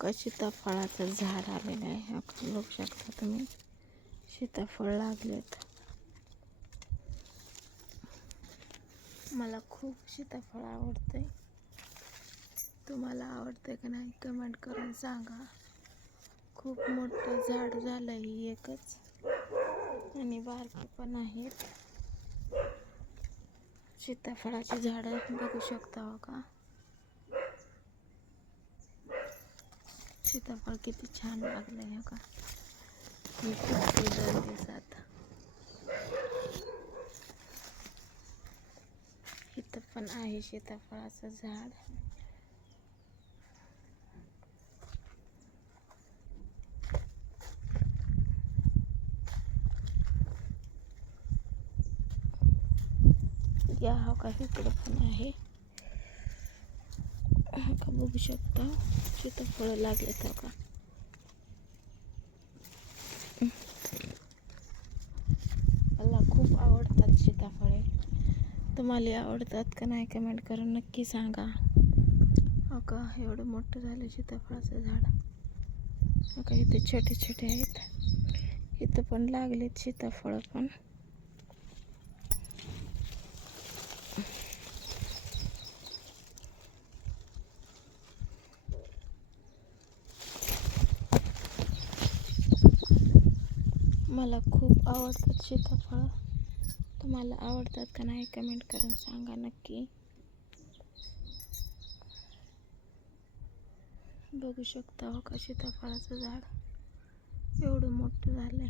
का सीताफळाचं झाड आलेलं आहे. बघू शकता तुम्ही, सीताफळ लागलेत. मला खूप सीताफळ आवडतंय. तुम्हाला आवडतंय का नाही कमेंट करून सांगा. खूप मोठं झाड झालं ही एकच, आणि बारकी पण आहेत. सीताफळाची झाडं बघू शकता हो का. सीताफळ किती छान लागले हो का. मी फुटते 2 दिवसात. इथं पण आहे सीताफळाचं झाड. या हो का, इकडं पण आहे. हो का, बघू शकता सीताफळ लागलेत हो का. मला खूप आवडतात सीताफळे. तुम्हाला आवडतात का नाही कमेंट करून नक्की सांगा. हो का, एवढं मोठं झालं सीताफळाचं झाड. हो का, इथे छोटे छोटे आहेत. इथं पण लागलेत सीताफळ पण. मला खूप आवडतात सीताफळ. तुम्हाला आवडतात का नाही कमेंट करून सांगा नक्की. बघू शकता हो का, सीताफळाचं झाड एवढं मोठं झालंय.